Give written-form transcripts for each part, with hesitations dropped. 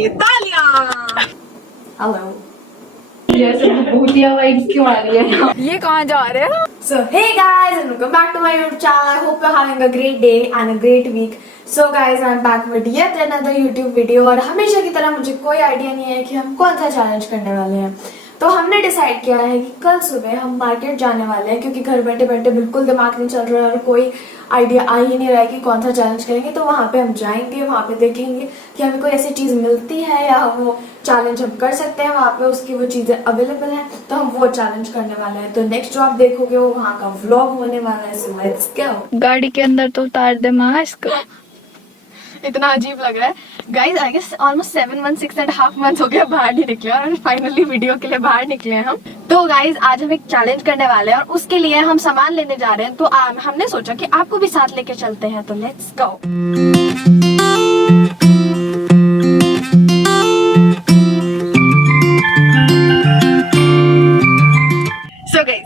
मिली। तालियां। हेलो। ये सब भूतिया वाइब्स क्यों आ रही है? ये कहाँ जा रहे हैं? So hey guys and welcome back to my YouTube channel. I hope you're having a great day and a great week. So guys I'm back with yet another YouTube video और हमेशा की तरह मुझे कोई आइडिया नहीं है कि हम कौन सा चैलेंज करने वाले हैं। तो हमने डिसाइड किया है कि कल सुबह हम मार्केट जाने वाले हैं क्योंकि घर बैठे बैठे बिल्कुल दिमाग नहीं चल रहा है और कोई आइडिया आ ही नहीं रहा है कि कौन सा चैलेंज करेंगे। तो वहाँ पे हम जाएंगे, वहाँ पे देखेंगे कि हमें कोई ऐसी चीज़ मिलती है या वो चैलेंज हम कर सकते हैं, वहाँ पे उसकी वो चीज़ें अवेलेबल हैं तो हम वो चैलेंज करने वाले हैं। तो नेक्स्ट जो आप देखोगे वो वहाँ का व्लॉग होने वाला है। So let's go. गाड़ी के अंदर तो उतार दे मास्क। इतना अजीब लग रहा है guys. I guess almost 6.5 months हो गया बाहर नहीं निकले और फाइनली वीडियो के लिए बाहर निकले हैं हम। तो गाइज आज हम एक चैलेंज करने वाले हैं और उसके लिए हम सामान लेने जा रहे हैं। तो हमने सोचा कि आपको भी साथ लेके चलते हैं। तो लेट्स गो। सो गाइज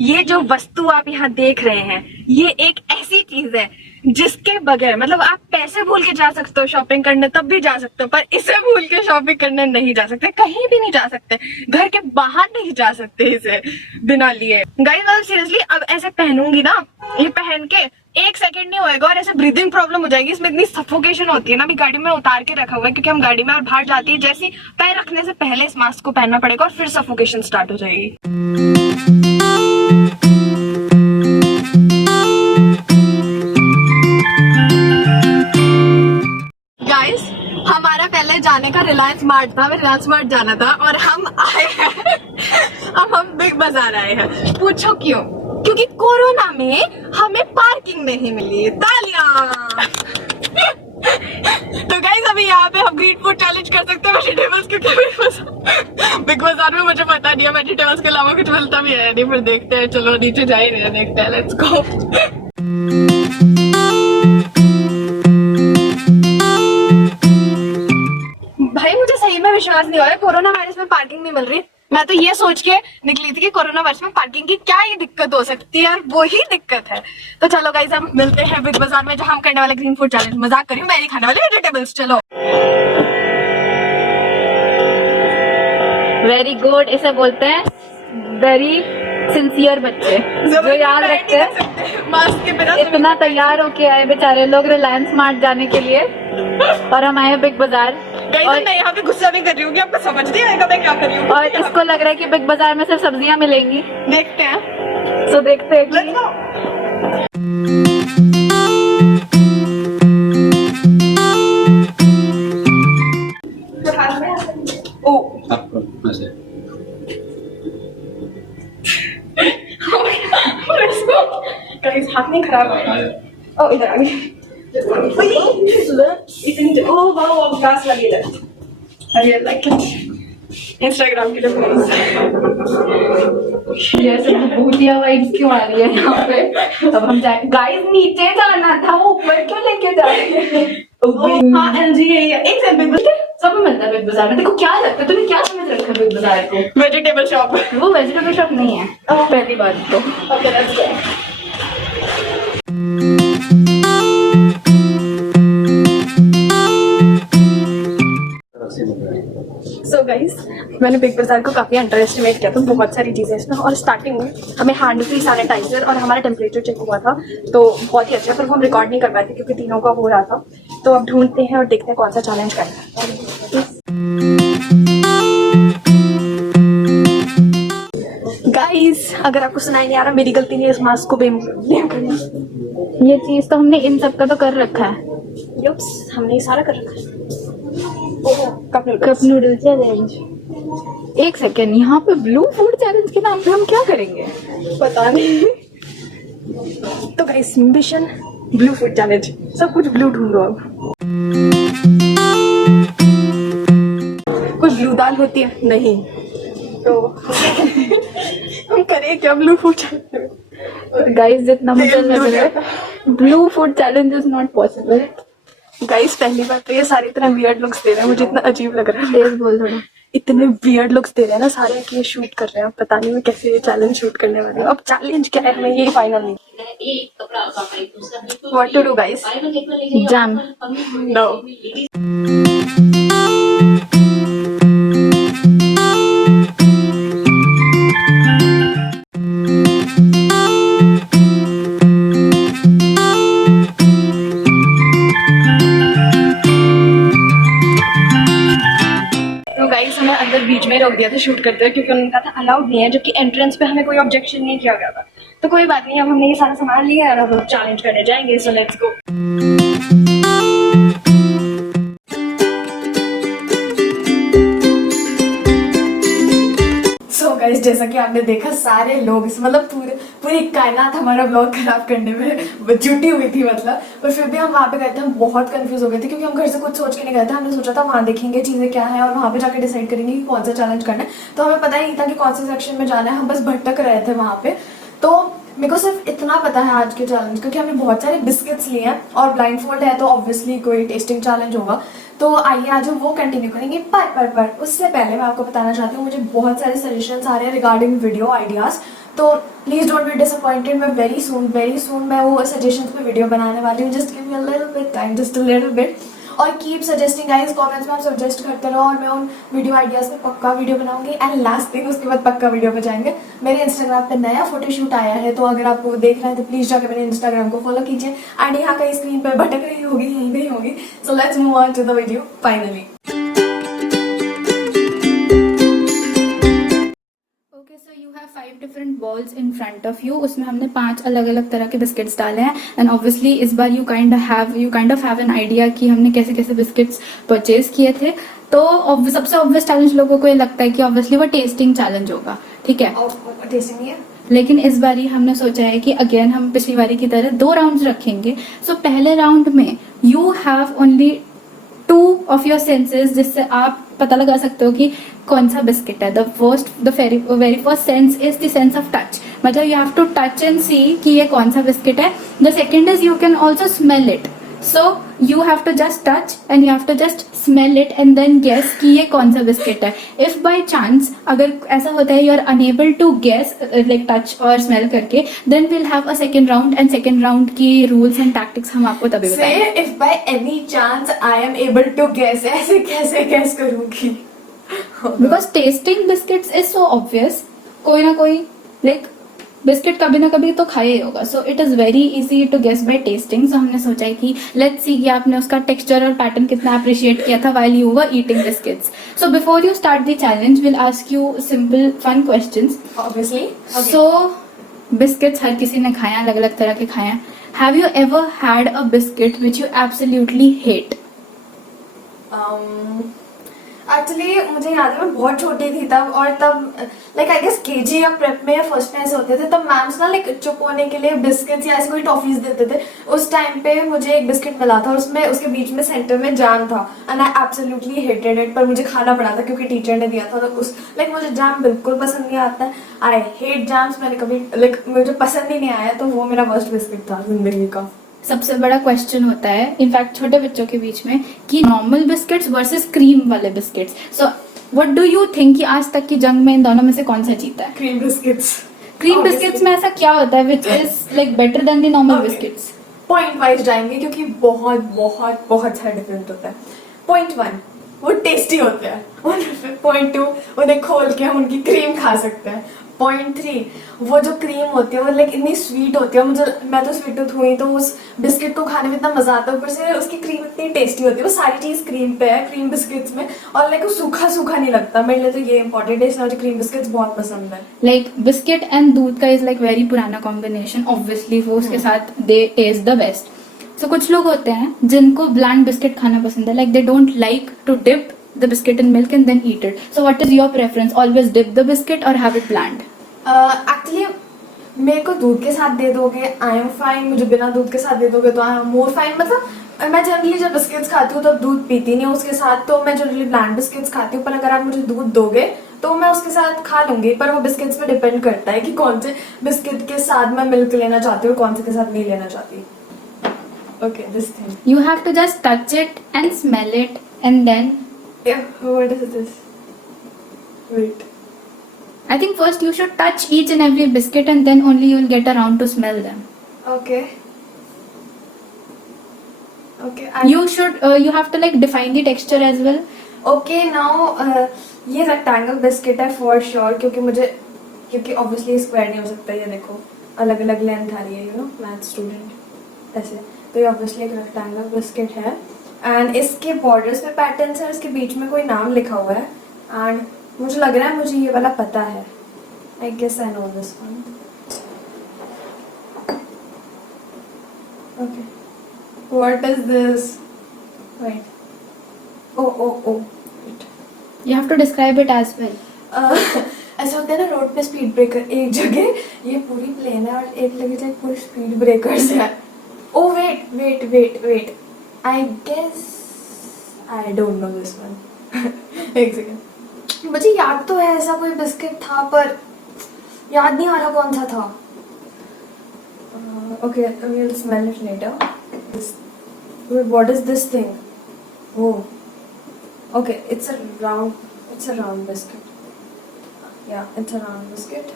ये जो वस्तु आप यहाँ देख रहे हैं ये एक ऐसी चीज है जिसके बगैर मतलब आप पैसे भूल के जा सकते हो शॉपिंग करने, तब भी जा सकते हो, पर इसे भूल के शॉपिंग करने नहीं जा सकते, कहीं भी नहीं जा सकते, घर के बाहर नहीं जा सकते इसे बिना लिए। गाइस मतलब सीरियसली अब ऐसे पहनूंगी ना, ये पहन के 1 सेकंड नहीं होएगा और ऐसे ब्रीदिंग प्रॉब्लम हो जाएगी। इसमें इतनी सफोकेशन होती है ना। अभी गाड़ी में उतार के रखा हुआ है क्योंकि हम गाड़ी में और बाहर जाती है जैसे पैर रखने से पहले इस मास्क को पहनना पड़ेगा और फिर सफोकेशन स्टार्ट हो जाएगी। गाइस हमारा पहले जाने का रिलायंस मार्ट था, हमें रिलायंस मार्ट जाना था और हम आए हैं अब हम बिग बाजार आए हैं। पूछो क्यों? क्योंकि कोरोना में हमें पार्किंग नहीं मिली। तालियां। तो गाइस अभी यहाँ पे हम ग्रीन फूड चैलेंज कर सकते हैं वेजिटेबल्स, क्योंकि बिग बाजार में मुझे पता नहीं है वेजिटेबल्स के अलावा कुछ मिलता भी है नहीं, फिर देखते हैं। चलो नीचे जा ही रहे हैं, देखते हैं। Let's go. भाई मुझे सही में विश्वास नहीं हो रहा है कोरोना वायरस में पार्किंग नहीं मिल रही। मैं तो ये सोच के निकली थी कि कोरोना वायरस में पार्किंग की क्या ये दिक्कत हो सकती है और वो ही दिक्कत है। तो चलो गाइस हम मिलते हैं बिग बाजार में जहाँ हम करने वाले ग्रीन फूड चैलेंज। मजाक करी, मैं नहीं खाने वाली वेजिटेबल्स। चलो। वेरी गुड, इसे बोलते हैं वेरी सिंसियर बच्चे जो याद रखते हैं। मास्क के बिना इतना तैयार होके आए बेचारे लोग रिलायंस मार्ट जाने के लिए और हम आए बिग बाजार। और मैं यहाँ पे गुस्सा नहीं कर रही हूँ, आपको समझ नहीं आएगा मैं क्या कर रही हूँ। और इसको लग रहा है कि बिग बाजार में सिर्फ सब्जियां मिलेंगी। देखते हैं। तो देखते हैं। हाथ नहीं खराब है। ओ इधर आ गई। Oh wow, ग्लास लगी है। I like it. Instagram के लिए ये सब भूतिया वाइब्स क्यों आ रही है यहाँ पे? अब हम जाए। गाइस नीचे जाना था, वो ऊपर क्यों लेके जा रहे हैं? हाँ एलजी है ये। एक सेकंड, सब मिलता है बिग बाजार में। देखो क्या लगता है, तूने क्या समझ रखा है बिग बाजार को? Vegetable shop. वो वेजिटेबल शॉप नहीं है पहली बात तो। Okay let's go. So guys मैंने बिग बाजार को काफी अंडर एस्टिमेट किया था, बहुत सारी चीजें इसमें। और स्टार्टिंग में हमें हैंड फ्री सैनिटाइजर और हमारा टेम्परेचर चेक हुआ था तो बहुत ही अच्छा, पर वो हम रिकॉर्ड नहीं कर पाए थे क्योंकि तीनों का हो रहा था। तो अब ढूंढते हैं और देखते हैं कौन सा चैलेंज करना है। गाइस अगर आपको सुनाई नहीं आ रहा, मेरी गलती नहीं है, इस मास्क को ब्लेम करना। ये चीज तो हमने इन सब का तो कर रखा है। युप्स, हमने ये सारा कर रखा है। Cup noodle challenge. एक सेकेंड, यहाँ पे ब्लू फूड चैलेंज के नाम पे हम क्या करेंगे पता नहीं। तो guys mission blue food challenge, सब कुछ ब्लू ढूंढो। अब कुछ ब्लू दाल होती है नहीं तो हम करें क्या ब्लू फूड चैलेंज? गाइस जितना मुझे लग रहा है blue food challenge is not possible. Guys पहली बात तो ये सारे इतना वियर्ड लुक्स दे रहे हैं, मुझे इतना अजीब लग रहा है। तेज बोल थोड़ा। इतने वियर्ड लुक्स दे रहे हैं ना सारे कि ये शूट कर रहे हैं। पता नहीं मैं कैसे ये चैलेंज शूट करने वाली हूँ। अब चैलेंज क्या है हमें ये फाइनल नहीं। What to do guys? Jam. No. बीच में रोक दिया था शूट करते हुए, क्योंकि उनका था अलाउड नहीं है, जबकि एंट्रेंस पे हमें कोई ऑब्जेक्शन नहीं किया गया था। तो कोई बात नहीं, अब हमने ये सारा सामान लिया है और अब चैलेंज करने जाएंगे, so let's go. So guys, जैसा कि आपने देखा सारे लोग मतलब पूरी कायनात हमारा ब्लॉग खराब करने में जुटी हुई थी मतलब, पर फिर भी हम वहाँ पे गए थे, हम बहुत कंफ्यूज हो गए थे क्योंकि हम घर से कुछ सोच के नहीं गए थे। हमने सोचा था वहाँ देखेंगे चीज़ें क्या है और वहाँ पे जाकर डिसाइड करेंगे कि कौन सा चैलेंज करना है। तो हमें पता ही नहीं था कि कौन से सेक्शन में जाना है, हम बस भटक रहे थे वहाँ पे। तो मेरे को सिर्फ इतना पता है आज के चैलेंज, क्योंकि हमने बहुत सारे बिस्किट्स लिए हैं और ब्लाइंड फोल्ड है तो ऑब्वियसली कोई टेस्टिंग चैलेंज होगा। तो आइए आज हम वो कंटिन्यू करेंगे। पर उससे पहले मैं आपको बताना चाहती हूँ, मुझे बहुत सारे सजेशंस आ रहे हैं रिगार्डिंग वीडियो आइडियाज़। तो प्लीज़ डोंट बी डिसअपॉइंटेड, मैं वेरी सून मैं वो सजेशंस पे वीडियो बनाने वाली हूँ। Just give me a little bit time, just a little bit. और कीप सजेस्टिंग गाइस, कमेंट्स में आप सजेस्ट करते रहो और मैं उन वीडियो आइडियाज़ पे पक्का वीडियो बनाऊंगी। एंड लास्ट थिंग, उसके बाद पक्का वीडियो पे जाएंगे। मेरे इंस्टाग्राम पे नया फोटोशूट आया है, तो अगर आपको देख रहे हैं तो प्लीज़ जाकर मेरे इंस्टाग्राम को फॉलो कीजिए। एंड यहाँ कहीं स्क्रीन पर भटक रही होगी, यहीं कहीं होगी। So let's move on to the video finally. Okay, so you have 5 different balls in front of you. उसमें हमने 5 अलग अलग तरह के बिस्किट्स डाले हैं। एंड ऑब्वियसली इस बार you kind of have an idea कि हमने कैसे कैसे बिस्किट्स परचेज किए थे। तो सबसे ऑब्वियस चैलेंज लोगों को ये लगता है कि ऑब्वियसली वो टेस्टिंग चैलेंज होगा, ठीक है। टेस्टिंग नहीं है, लेकिन इस बारी हमने सोचा है कि अगेन हम पिछली बारी की तरह 2 राउंड्स रखेंगे। सो पहले राउंड में you have only 2 of your senses, जिससे आप पता लगा सकते हो कि कौन सा बिस्किट है। The very first sense is the sense of touch, मतलब you have to touch and see कि ये कौन सा बिस्किट है। The second is you can also smell it, so you have to just touch and you have to just smell it and then guess कि ये कौन सा biscuit है। इफ बाय चांस अगर ऐसा होता है you are unable to guess like touch और स्मेल करके, then will have a second round. And second round की रूल्स एंड टैक्टिक्स हम आपको तभी बताएंगे। If by any chance I am able to guess, ऐसे कैसे गेस करूंगी? Because testing biscuits is so obvious, कोई ना कोई लाइक बिस्किट कभी ना कभी तो खाया ही होगा। So it is very easy to guess by testing. So हमने सोचा है कि लेट्स सी कि आपने उसका टेक्सचर और पैटर्न कितना अप्रिशिएट किया था while you were eating biscuits. So before you start the challenge will ask you simple fun questions. Obviously. So biscuits हर किसी ने खाया, अलग अलग तरह के खाया। Have you ever had a biscuit which you absolutely hate? Actually मुझे याद है मैं बहुत छोटी थी तब, और तब लाइक आई गेस केजी या प्रेप में या फर्स्ट में ऐसे होते थे, तब मैम्स ना लाइक चुप होने के लिए बिस्किट्स या ऐसे कोई टॉफीज देते थे। उस टाइम पे मुझे एक बिस्किट मिला था और उसमें उसके बीच में सेंटर में जैम था and I absolutely hated it, पर मुझे खाना पड़ा था क्योंकि टीचर ने दिया था। तो उस लाइक मुझे जैम बिल्कुल पसंद नहीं आता है, आई हेट जैम्स। मैंने कभी लाइक मुझे पसंद ही नहीं आया, तो वो मेरा वर्स्ट बिस्किट था जिंदगी का। सबसे बड़ा क्वेश्चन होता है इनफैक्ट छोटे बच्चों के बीच में कि नॉर्मल बिस्किट्स वर्सेस क्रीम वाले biscuits. So what do you think कि आज तक की जंग में इन दोनों में से कौन सा जीता है? Cream biscuits. क्रीम बिस्किट्स में ऐसा क्या होता है which is like better than the normal biscuits? Point wise जाएंगे क्योंकि बहुत बहुत बहुत सा डिफरेंट होता है। पॉइंट 1, वो टेस्टी होते हैं। पॉइंट 2, उन्हें खोल के हम उनकी क्रीम खा सकते हैं। पॉइंट 3, वो जो क्रीम होती है वो लाइक इतनी स्वीट होती है, मैं तो स्वीट टूथ हुई, तो उस बिस्किट को खाने में इतना मजा आता है। ऊपर से उसकी क्रीम इतनी टेस्टी होती है, वो सारी चीज क्रीम पे है, क्रीम बिस्किट्स में। और लाइक वो सूखा सूखा नहीं लगता। मेरे लिए तो ये इंपॉर्टेंट है, इसलिए मुझे क्रीम बिस्किट्स बहुत पसंद है। लाइक बिस्किट एंड दूध का इज लाइक वेरी पुराना कॉम्बिनेशन, ऑब्वियसली वो उसके साथ दे टेस्ट द बेस्ट। सो कुछ लोग होते हैं जिनको ब्लैंड बिस्किट खाना पसंद है, like they don't like to dip the biscuit in milk and then eat it. So what is your preference? Always dip the biscuit or have it bland? Actually मेरे को दूध के साथ दे दोगे आई एम फाइन, मुझे बिना दूध के साथ दे दोगे तो आई एम मोर फाइन। मतलब मैं जनरली जब बिस्किट्स खाती हूँ तब दूध पीती नहीं हूँ उसके साथ, तो मैं जनरली ब्लैंड बिस्किट्स खाती हूँ। पर अगर आप मुझे दूध दोगे तो मैं उसके साथ खा लूंगी, पर वो बिस्किट्स पे डिपेंड करता है कि कौन से बिस्किट के साथ मैं मिल्क लेना चाहती हूँ, कौन से के साथ नहीं लेना चाहती। Okay, this thing You have to just touch it and smell it and then what is this? Wait, I think first you should touch each and every biscuit and then only you will get around to smell them. Okay You should you have to like define the texture as well. Okay now ये rectangle biscuit है for sure, क्योंकि obviously square नहीं हो सकता। ये देखो अलग अलग लेंथ आ रही है, यू नो मैथ स्टूडेंट ऐसे। तो ये ऑब्वियसली एक रेक्टेंगल बिस्किट है एंड इसके बॉर्डर्स पे पैटर्न्स है, इसके बीच में कोई नाम लिखा हुआ है एंड मुझे लग रहा है मुझे ये वाला पता है. I guess I know this one. Okay. What is this? Wait. Oh. Wait. You have to describe it as well. ऐसा होता है ना रोड पे स्पीड ब्रेकर एक जगह ये पूरी प्लेन है और एक जगह पूरी स्पीड ब्रेकर्स है. Oh wait. I guess I don't know this one. एक सेकंड. मुझे याद तो है ऐसा कोई बिस्किट था पर याद नहीं आ रहा कौन सा था. Okay, we'll smell it later. Wait, what is this thing? Oh. Okay, it's a round biscuit. Yeah, it's a round biscuit.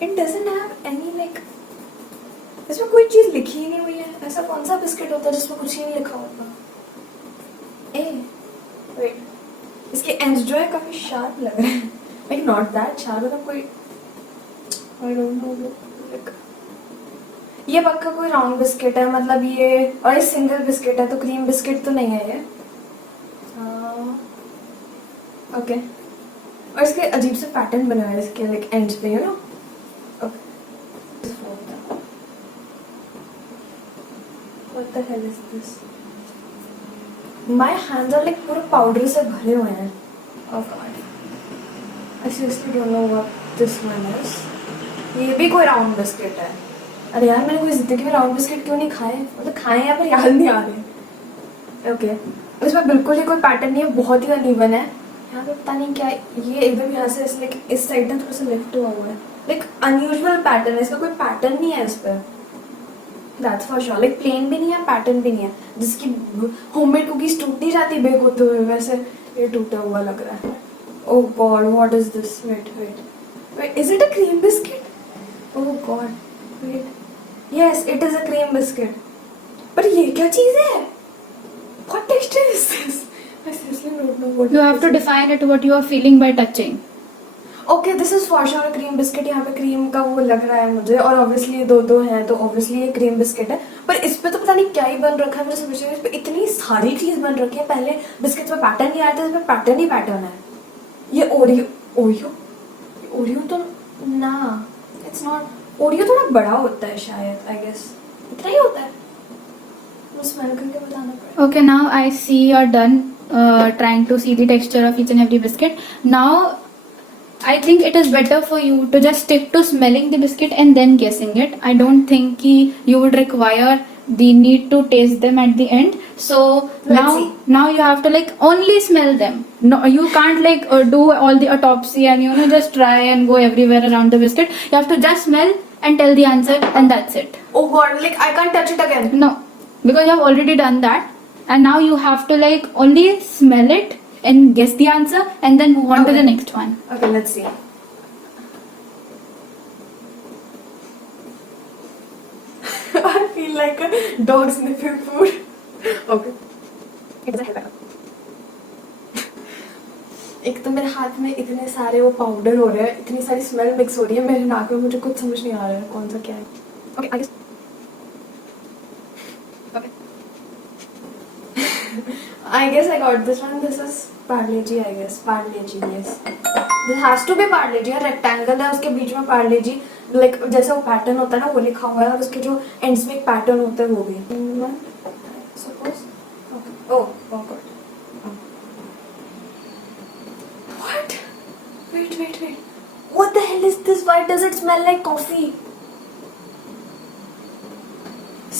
It doesn't have any like. इसमें कोई चीज लिखी ही नहीं हुई है. ऐसा कौन सा बिस्किट होता है जिसमें कुछ ही नहीं लिखा होता? Wait. इसके एंड्स जो है काफी शार्प लग रहे हैं. Like not that sharp, मतलब कोई I don't know like. ये पक्का कोई राउंड बिस्किट है मतलब ये और ये सिंगल बिस्किट है तो क्रीम बिस्किट तो नहीं है ये. ओके. और इसके अजीब से पैटर्न बने हुए हैं इसके लाइक एंड्स पे you know. Okay. What the hell is this? My hands are like पूरे पाउडर से भरे हुए हैं. Oh God. I seriously don't know what this one is. ये भी कोई राउंड बिस्किट है. अरे यार मैंने कोई जिंदगी में राउंड बिस्किट क्यों नहीं खाए. मतलब खाए हैं पर याद नहीं आ रहे. ओके. इसमें बिल्कुल ही कोई पैटर्न नहीं है. बहुत ही अनइवन है. यहाँ पे पता नहीं क्या है. ये एकदम यहाँ से लाइक इस साइड ना थोड़ा सा लिफ्ट हुआ है. लाइक अनयूजुअल पैटर्न है. इसका कोई पैटर्न नहीं है इस पर. That's for sure. Like plain भी नहीं है पैटर्न भी नहीं है. जिसकी होममेड कुकीज टूट नहीं जाती बेक होते हुए वैसे ये टूटा हुआ लग रहा है. Oh God, what is this? Wait, is it a cream biscuit? Oh God, wait. Yes, it is a cream biscuit. पर ये क्या चीज़ है? What texture is this? I seriously don't know what. You have to define it what you are feeling by touching. Okay, this is for sure a cream biscuit. यहाँ पे cream का वो लग रहा है मुझे और obviously दो हैं तो obviously ये cream biscuit है. पर इस पे तो पता नहीं क्या ही बन रखा है. मुझे समझ नहीं. इस पे इतनी सारी चीज़ बन रखी है. पहले बिस्किट में पैटर्न नहीं आया था. इसमें पैटर्न ही पैटर्न है. ये ओरियो तो ना. It's not. ओरियो थोड़ा बड़ा होता है शायद. आई गेस इतना ही होता है. मुझे स्मेल करके बताना पड़ेगा. Okay, now I see you're done trying to see the texture of each and every biscuit. Now I think it is better for you to just stick to smelling the biscuit and then guessing it. I don't think you would require the need to taste them at the end. So Let's see. now you have to like only smell them. No, you can't like do all the autopsy and you know just try and go everywhere around the biscuit. You have to just smell and tell the answer and that's it. Oh God, like I can't touch it again. No, because you have already done that and now you have to like only smell it and guess the answer and then move on to Okay. the next one. Okay, let's see. I feel like a dog sniffing food. Okay. It doesn't help. एक तो मेरे हाथ में इतने सारे वो powder हो रहे हैं. इतनी सारी स्मेल मिक्स हो रही है मेरे नाक में. मुझे कुछ समझ नहीं आ रहा है कौन सा क्या है. Okay, I guess. Okay. I guess I got this one. This is Parle G, I guess. Parle G, yes. This has to be Parle G. Rectangle है उसके बीच में Parle G. Like जैसे वो पैटर्न होता है ना वो लिखा हुआ है और उसके जो एंड्स में एक पैटर्न होता है वो भी. Suppose. Okay. Oh God. What? Wait. What the hell is this? Why does it smell like coffee?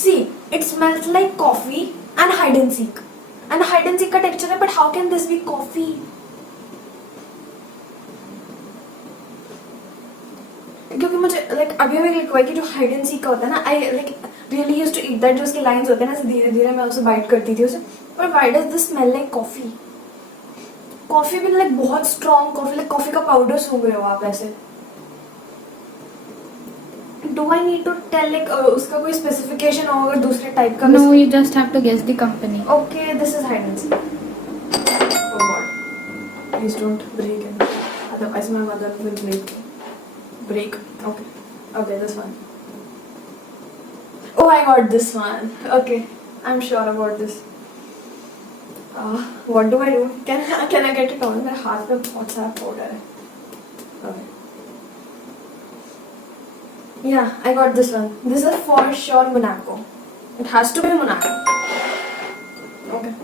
See, it smells like coffee and hide and seek. And hide and seek का texture है, but how can this be coffee? क्योंकि मुझे like अभी भी लिखा है कि जो hide and seek का होता है ना, I like really used to eat that. जो उसके lines होते हैं ना, धीरे धीरे मैं उसे bite करती थी उसे. पर why does this smell like coffee? Coffee भी लाइक बहुत स्ट्रॉन्ग कॉफी लाइक कॉफी का पाउडर सूंघ रहे हो आप ऐसे. Do I need to tell like उसका कोई स्पेसिफिकेशन होगा दूसरे टाइप का? No, you just have to guess the company. Okay, this is hide and seek. Oh God, please don't break it. Otherwise my mother will break. Okay, this one. Oh, I got this one. Okay, I'm sure about this. What do I do? Can I get it on? मेरे हाथ में बहुत सारा powder है. Okay. Yeah, I got this one. This is for sure Monaco. It has to be Monaco. Okay.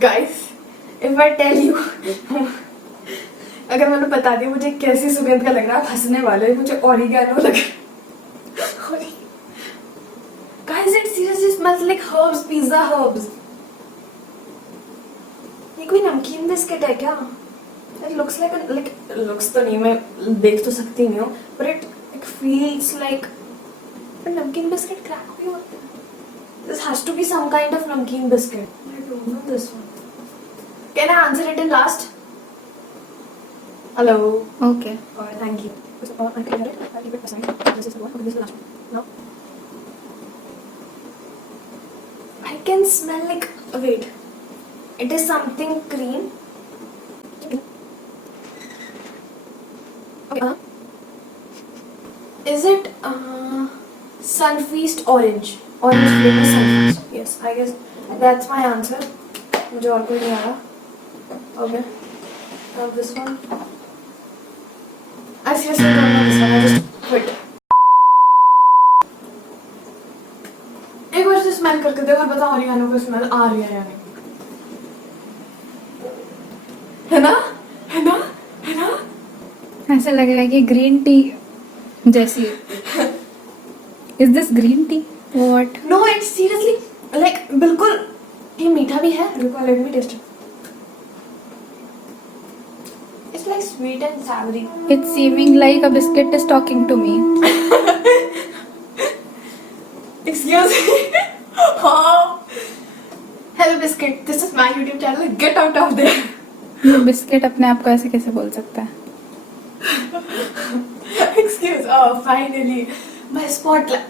Guys, if I tell you, अगर मैंने बता दिया मुझे कैसी सुगंध का लग रहा है, हंसने वाले मुझे ऑरिगेनो लग रहा है. Guys, it seriously smells like herbs, pizza herbs. ये कोई नमकीन बिस्किट है क्या? It looks like looks तो नहीं, मैं देख तो सकती नहीं हूँ, but it feels like a नमकीन बिस्किट क्रैक भी होते हैं. This has to be some kind of नमकीन biscuit. I don't know this one. Can I answer it in last? Hello. Okay. Alright, thank you. I can hear it. I'll keep it aside. This is the one. Okay, this is the last one. Now. I can smell like. Wait. It is something green. Okay. Is it Sunfeast orange? Orange flavor Sunfeast. Yes, I guess that's my answer. मुझे और कोई नहीं आ रहा. Okay. Now this one. I seriously don't know this one. I just quit. एक बार से smell करके देखो और बताओ ऑरिगेनो की स्मेल आ रही है या नहीं. है ना? है ना? है ना? ऐसा लग रहा है कि ग्रीन टी जैसी. Is this green tea? What? No, it's seriously like बिल्कुल ये मीठा भी है. रुको, let me taste it. It's like sweet and savory. It's seeming like a biscuit is talking to me. Excuse me. Oh. Hello biscuit, this is my YouTube channel. Get out of there. ये biscuit अपने आप को ऐसे कैसे बोल सकता है? Excuse. Oh, finally, my spotlight.